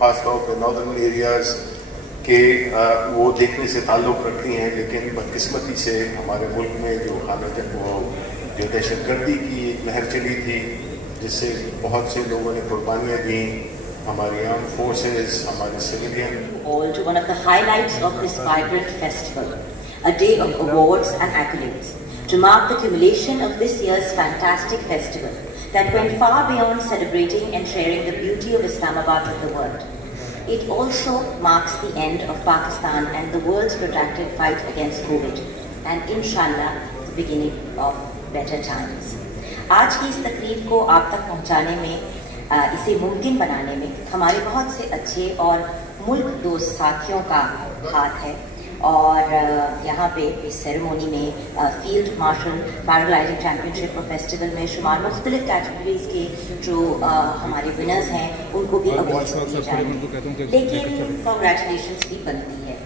खासतौर पर northern areas के वो देखने से ताल्लुक़ रखती हैं, लेकिन बदकिस्मती से हमारे मुल्क में जो जो दहशतगर्दी की एक लहर चली थी, जिससे बहुत से लोगों ने कुर्बानियाँ दी, हमारी आर्म फोर्सेस, हमारे civilian. All to one of the highlights of this vibrant festival, a day of awards and accolades, to mark the culmination of this year's fantastic festival that went far beyond celebrating and sharing the beauty of Islamabad with the world. It also marks the end of Pakistan and the world's protracted fight against COVID, and inshallah the beginning of better times. आज की इस तकरीर को आप तक पहुंचाने में, इसे मुमकिन बनाने में हमारे बहुत से अच्छे और मुल्क दोस्त साथियों का हाथ है। और यहाँ पे इस सेरेमोनी में फील्ड मार्शल पैराग्लाइडिंग चैम्पियनशिप और फेस्टिवल में शुमार मुख्तलिफ कैटेगरीज के जो हमारे विनर्स हैं उनको भी अवार्ड्स दिए जाएंगे। लेकिन कॉन्ग्रेचुलेशंस भी बनती है।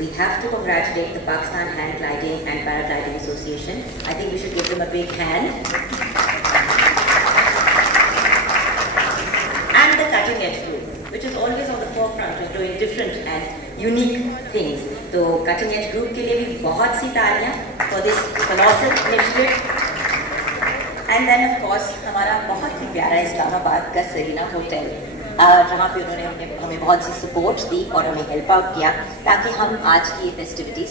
We have to congratulate the Pakistan Hang Gliding and Paragliding Association. I think we should give them a big hand. And the Cutting Edge Group, which is always on the forefront of doing different and unique things. तो Cutting Edge Group के लिए भी बहुत सी तालियां for this colossal initiative. And then of course हमारा बहुत ही प्यारा इस्लामाबाद का सरीना होटल, जहाँ पे उन्होंने हमें बहुत सी सपोर्ट दी और हमें हेल्प आउट किया ताकि हम आज की ये फेस्टिविटीज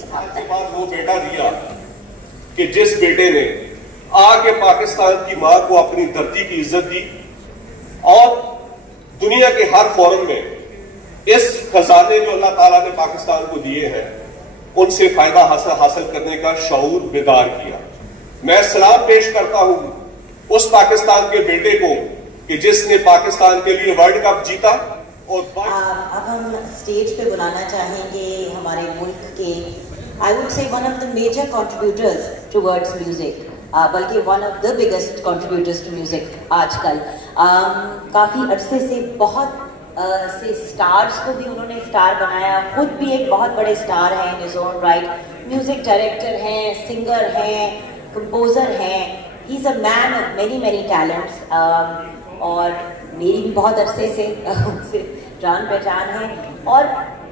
वो बेटा दिया कि जिस बेटे ने आके पाकिस्तान की माँ को अपनी धरती की इज्जत दी और दुनिया के हर फोरम में इस खजाने जो अल्लाह ताला ने पाकिस्तान को दिए हैं उनसे फायदा हासिल करने का शऊर बेदार किया। मैं सलाम पेश करता हूं उस पाकिस्तान के बेटे को कि जिसने पाकिस्तान के लिए वर्ल्ड कप जीता। और अब हम स्टेज पे बुलाना चाहेंगे हमारे मुल्क के I would say one of the major contributors towards music, बल्कि one of the biggest contributors to music आजकल। काफ़ी अरसे से बहुत से स्टार्स को भी उन्होंने स्टार बनाया, खुद भी एक बहुत बड़े स्टार हैं in his own right, music director हैं, सिंगर हैं, कंपोजर हैं। He is a man of many many talents और मेरी भी बहुत अरसे से उनसे जान पहचान है। और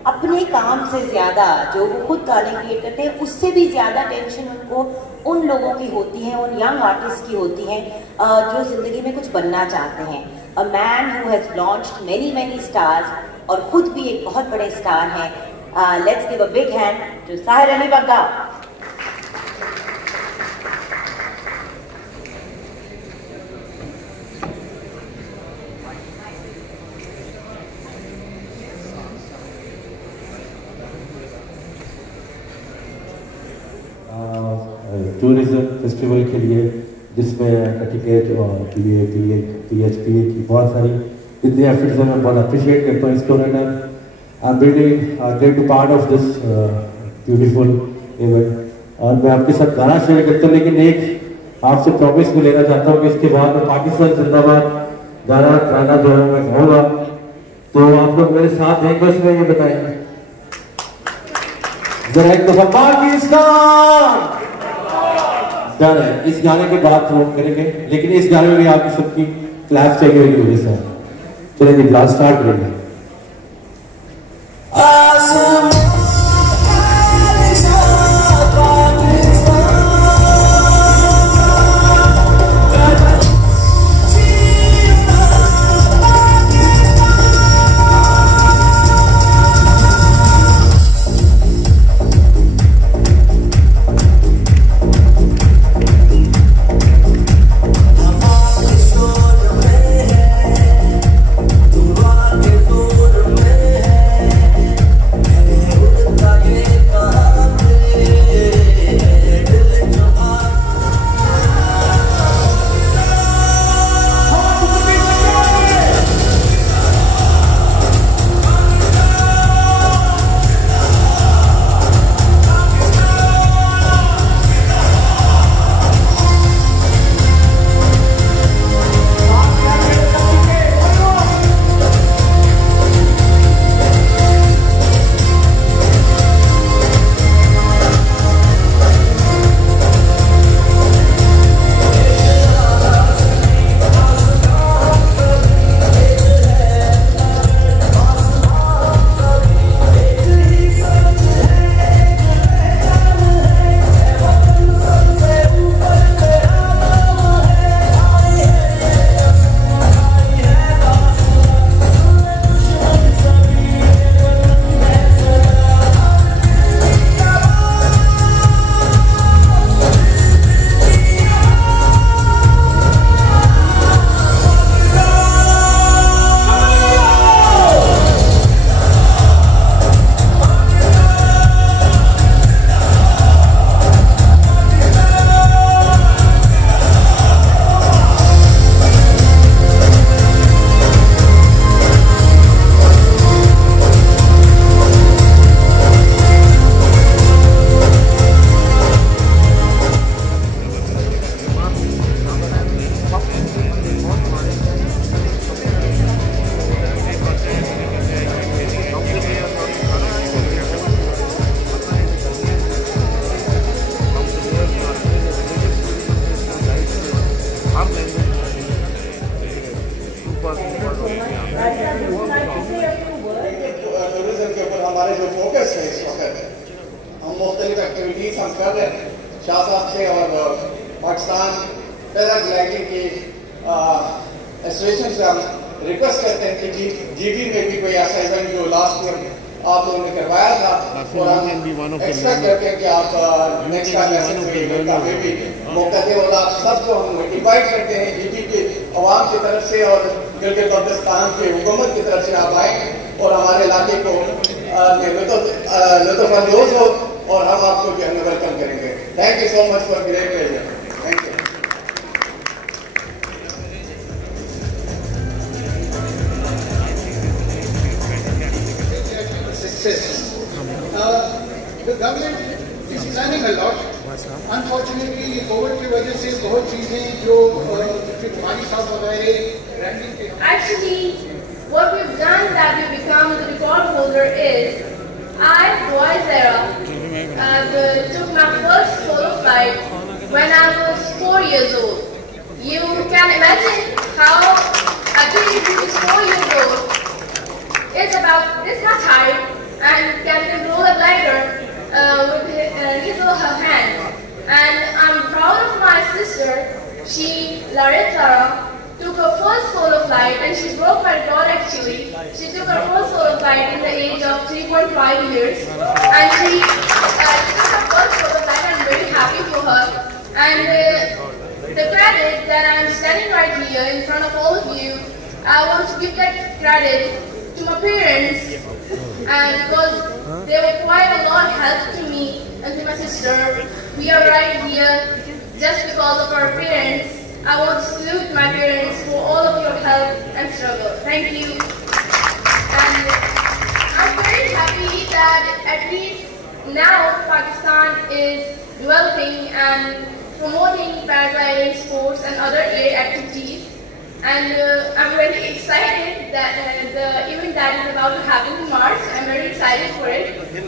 अपने काम से ज़्यादा जो वो खुद गाने क्रिएट करते हैं उससे भी ज़्यादा टेंशन उनको उन लोगों की होती है, उन यंग आर्टिस्ट की होती है जो ज़िंदगी में कुछ बनना चाहते हैं। A man who has launched many many stars और खुद भी एक बहुत बड़े स्टार हैं। Let's give a big hand to Sahir Ali Bagga. Tourism festival के लिए जिसमें कटिंग एज और PHP की बहुत सारी इतनी एफर्ट्स हैं, मैं बहुत अप्रिशिएट करता हूँ इसको। I am really great to part of this beautiful event. और मैं आपके साथ गाना शेयर करता हूँ, लेकिन एक आपसे प्रॉमिस भी लेना चाहता हूँ कि इसके बाद में पाकिस्तान जिंदाबाद गाना जो है मैं गाऊंगा, तो आप लोग मेरे साथ हैं बस में ये बताएंगे जरा एक दफा पाकिस्तान। डन है, इस गाने के बाद हम करेंगे, लेकिन इस गाने में भी आपकी सबकी क्लास चाहिए होगी वजह से। चलिए क्लास स्टार्ट करेंगे। Before टूरिज्म के ऊपर हमारे जो फोकस है इस वक्त, हम मुख्तलिफ एक्टिविटीज हम कर रहे हैं शाह साहब से और पाकिस्तान पैराग्लाइडिंग की एसोसिएशन से हम रिक्वेस्ट करते हैं कि जीबी में भी कोई ऐसा इवेंट जो लास्ट ईयर आप लोगों ने करवाया था और हम एक्सपेक्ट करते हैं कि आप नेक्स्ट टाइम ऐसे कोई इवेंट का भी मौका दें और आप सबको हम इन्वाइट करते हैं जीबी के अवाम की तरफ से और गिलगित बल्तिस्तान की हुकूमत की तरफ से आप आए और हमारे इलाके को लुत्फानंदोज हो और हम आपको जो है वेलकम करेंगे। Thank you so much for great pleasure. Thank you. The government is planning a lot. Unfortunately, Covid की वजह से बहुत चीजें जो फिर हमारी साथ वगैरह ब्रांडिंग के Actually, what we've done that we become the record holder is, I, Roy Zera, took my first solo flight when I was 4 years old. You can imagine how a kid who is 4 years old is about this much height and can control a glider with his or her hands. And I'm proud of my sister. She, Larissa, took her first solo flight and she broke my record actually. She took her first solo flight in the age of 3.5 years. And she took her first solo flight. I'm very happy for her. And the credit that I'm standing right here in front of all of you, I want to give that credit to my parents, and because they were quite a lot of help to me and to my sister. We are right here just because of our parents. I want to salute my parents for all of your help and struggle. Thank you. And I'm very happy that at least now Pakistan is developing and promoting paragliding sports and other air activities. And I'm very excited that the event that is about to happen in March, I'm very excited for it.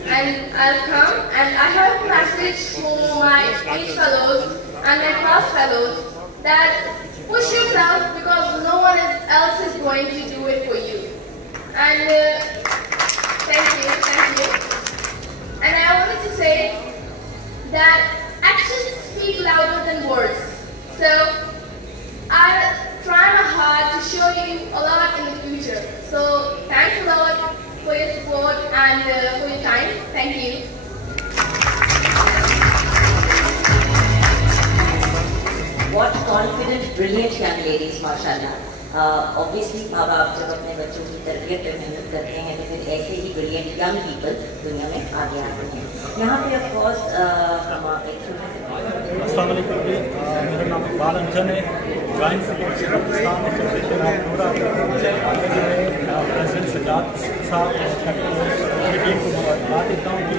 And I'll come, and I have a message for my stage fellows and my class fellows that push yourself because no one else is going to do it for you. And thank you. And I wanted to say that actions speak louder than words. So I'll try my hard to show you a lot in the future. So thanks a lot for your support and for your time. Thank you. What confident, brilliant young ladies, mashallah. Obviously, माँ बाप जब अपने बच्चों की तरबियत पे मेहनत करते हैं तो फिर ऐसे ही brilliant young people दुनिया में आगे आते हैं। यहाँ पे of course हम एक अस्सलाम वालेकुम, मेरा नाम इकबाल अंजन है, joint Pakistan association of tour president Sajjad साहब की टीम को बात देता हूँ कि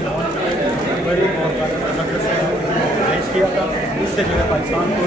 बड़ी और मदरसे पेश किया था। इससे जो है पाकिस्तान में